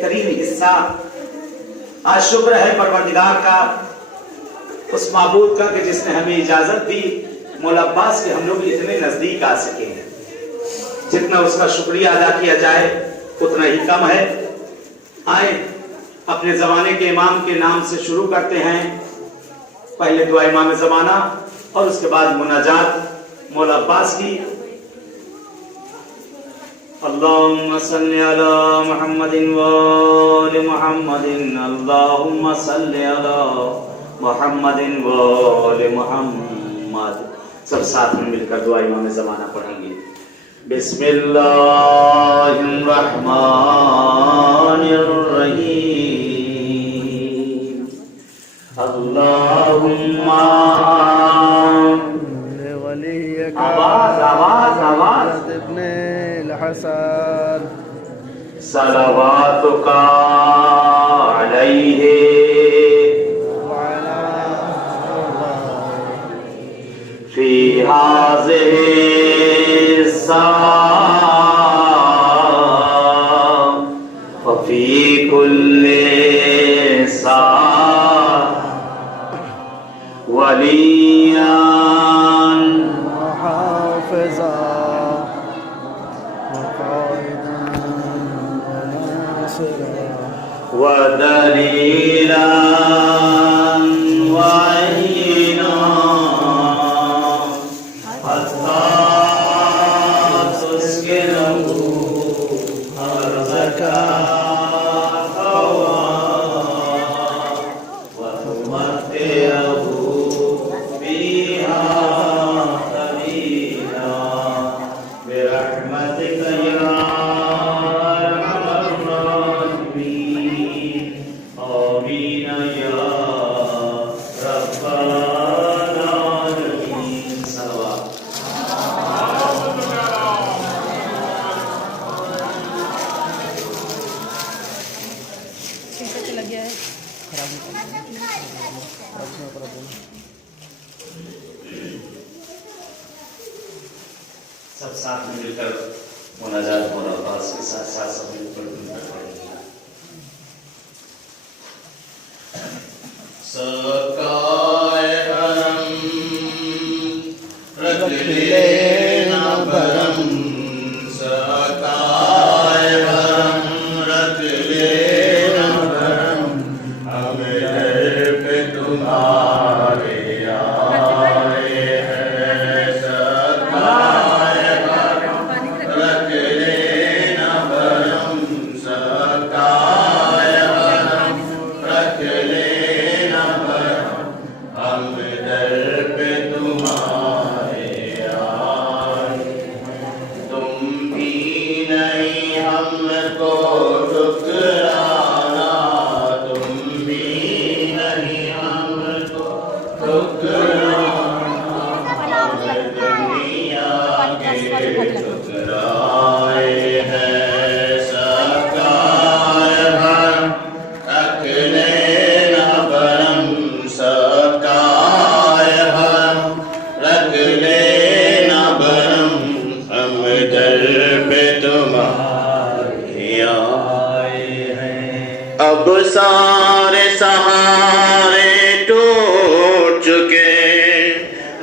بہترین حصہ آج شکر ہے پروردگار کا، اس معبود کا کہ جس نے ہمیں اجازت دی مولا عباس کے ہم لوگ اتنے نزدیک آ سکے ہیں۔ جتنا اس کا شکریہ ادا کیا جائے اتنا ہی کم ہے۔ آئے اپنے زمانے کے امام کے نام سے شروع کرتے ہیں۔ پہلے دعا امام زمانہ اور اس کے بعد مناجات مولا عباس کی۔ اللہم صلی علی محمد وآل محمد، اللہم صلی علی محمد وآل محمد۔ سب ساتھ میں مل کر دعا امام زمانہ پڑھیں گے۔ بسم اللہ الرحمن الرحیم، اللہم آواز آواز آواز ابن الحسن صلواتک علیہ فی ہذہ الساعة وفی کل ساعة ولیاً وحافظا وقائدا وناصرا ودلیلا وعینا حتی تسکنه ارضک طوعا وتمتعه فیہا قلیلا برحمتک یا ارحم الراحمین، آمین یا رب العالمین۔ صلوات۔ چلا گیا ہے۔ سب ساتھ میں مل کر مناجات مولا عباس کے ساتھ ساتھ سب مل کر پڑھیں گے۔ سکائے حرم رکھ لینا بھرم، سکائے حرم رکھ لینا بھرم، ہم در پہ تمہارے آئے ہیں۔ سکائے حرم رکھ لینا بھرم، سکائے حرم رکھ لینا بھرم، ہم در پہ تمہارے آئے۔ تم بھی نہیں ہم کو ٹھکرانا، تم بھی نہیں ہم کو ٹھکرانا، ہم دنیا کے ٹھکرائے ہیں۔ سکائے حرم رکھ لینا بھرم، سکائے حرم رکھ لینا بھرم، ہم در پہ تمہارے آئے ہیں۔ اب سارے سہارے ٹوٹ چکے،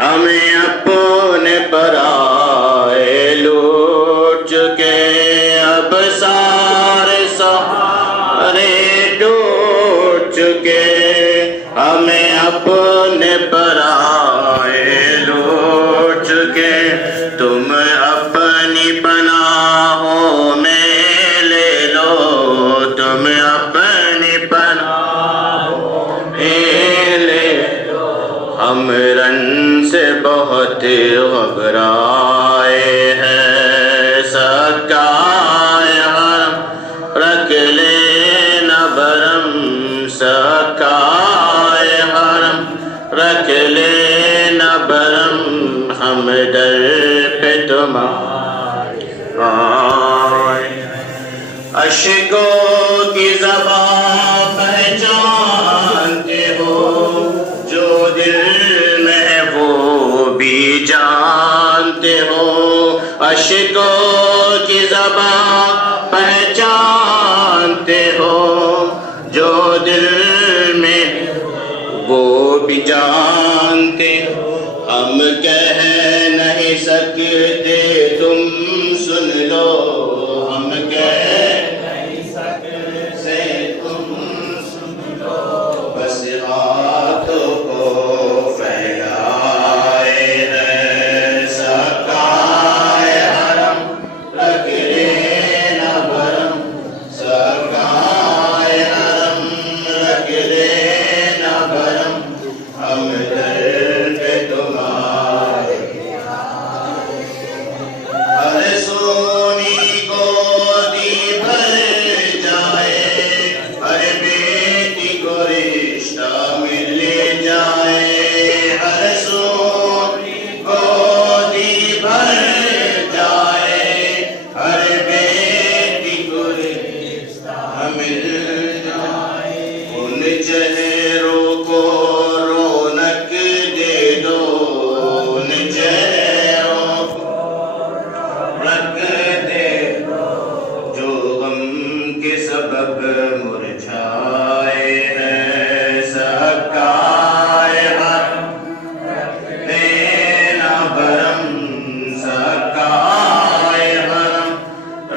ہمیں اپنے پرائے لوٹ چکے۔ اب سارے سہارے ٹوٹ چکے، ہمیں اپنے پرائے لوٹ چکے۔ تم اپنی پناہوں میں لے لو، تم اپنی پناہوں میں لے لو، ہم رن سے بہت گھبرائے ہیں۔ سکائے حرم رکھ لینا بھرم، سکائے حرم رکھ لینا بھرم، ہم در پہ تمہارے آئے ہیں۔ اشکوں کی زبان پہچانتے ہو، جو دل میں ہے وہ بھی جانتے ہو۔ اشکوں کی زبان پہچانتے ہو، بھی جانتے ہو، ہم کہہ نہیں سکتے تم سن لو، ہم کہہ نہیں سکتے تم سن لو، بس ہاتھوں کو پھیلائے ہے سکائے حرم، رکھ لینا بھرم سکائے حرم، رکھ لینا بھرم، ہم در پہ تمہارے ہر سونی گودی بھر جائے، ہر بیٹی کو رشتہ مل جائے، ہر سونی گودی بھر جائے، ہر بیٹی کو رشتہ مل جائے، ان چہروں کو رونق دے دو، ان چہروں کو رونق دے دو، جو غم کے سبب مرجھائے ہیں سکائے حرم، رکھ لینا بھرم سکائے حرم،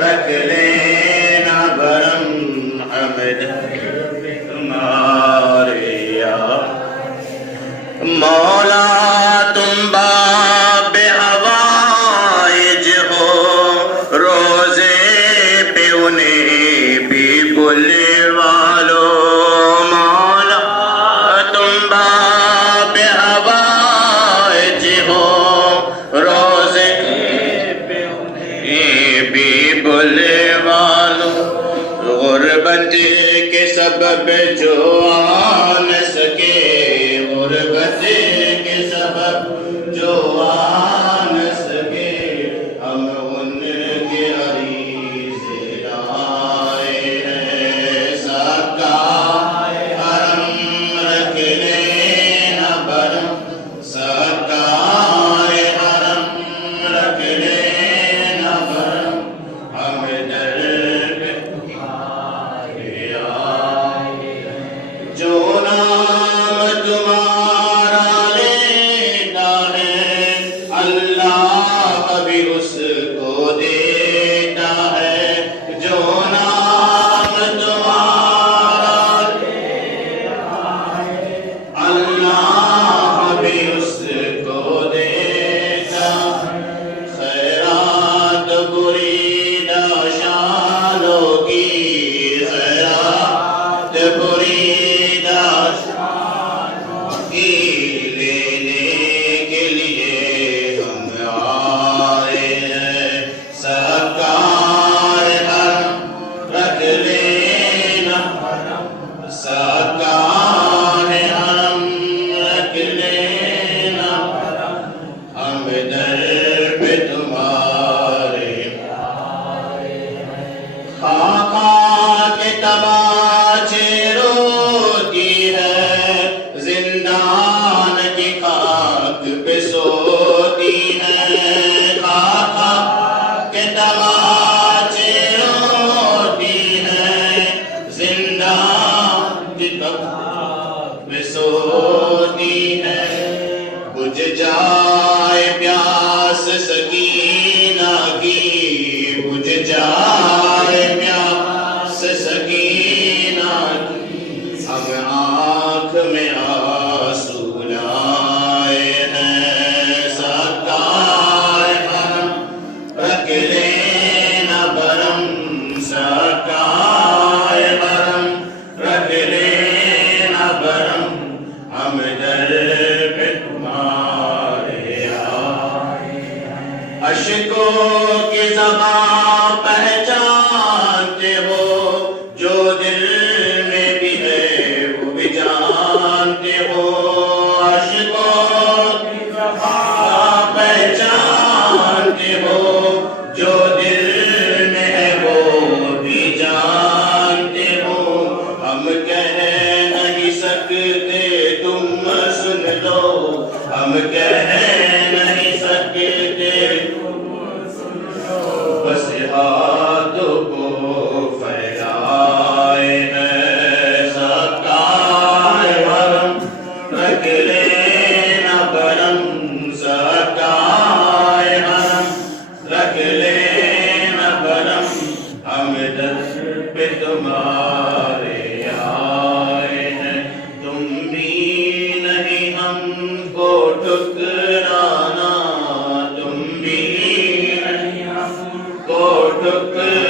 رکھ لینا بھرم، ہم تمہارے مولا تم باب حوائج ہو، روزے پہ انہیں بھی بلوا لو، مولا تم باب حوائج ہو، روزے پہ انہیں بھی بلوا لو، غربت کے سبب جو آ نہ سکے، غربت کے سبب جو آ نہ سکے، ہم ان کے عریضے لائے ہیں سکائے حرم، رکھ لینا بھرم سکائے حرم، رکھ لینا بھرم، ہم در پہ تمہارے آئے ہیں، جو نام تمہارا لیتا ہے اللہ بھی اس کو دیتا ہے، جو نام تمہارا لیتا ہے اللہ بھی اس کو دیتا ہے، خیرات بریدہ شانوں کی، خیرات بریدہ شانوں کی لینے کے لیے ہم آئے ہیں سکائے حرم، رکھ لینا حرم سکائے حرم، رکھ لینا حرم، ہم در پہ تمہارے خاکا کے تماچے روتی ہے، زندان کی خاک پہ سوتی ہے، خاکا کے تماچے روتی ہے، زندان کی خاک پہ سوتی ہے، بجھ جائے پیاس سکینہ کی، بجھ جائے پیاس سکینہ کی، ہم آنکھ میں آنسو لائے ہیں سکائے حرم، رکھ لینا بھرم سکائے حرم، رکھ لینا بھرم، ہم در پہ تمہارے آئے ہیں، اشکوں کی زبان پہچانتے ہو، جو دل میں بھی ہے وہ بھی جانتے ہو، اشکوں کی زبان پہچانتے ہو، جو دل میں ہے وہ بھی جانتے ہو، ہم کہہ نہیں سکتے تم سن لو، ہم کہہ نہیں سکتے تم سن لو، بس ہاتھوں کو پھیلائے ہیں سکائے حرم، رکھ ہم در پہ تمہارے آئے ہیں، تم بھی نہیں ہم کو ٹکرانا، تم بھی نہیں ہم کو ٹکرانا،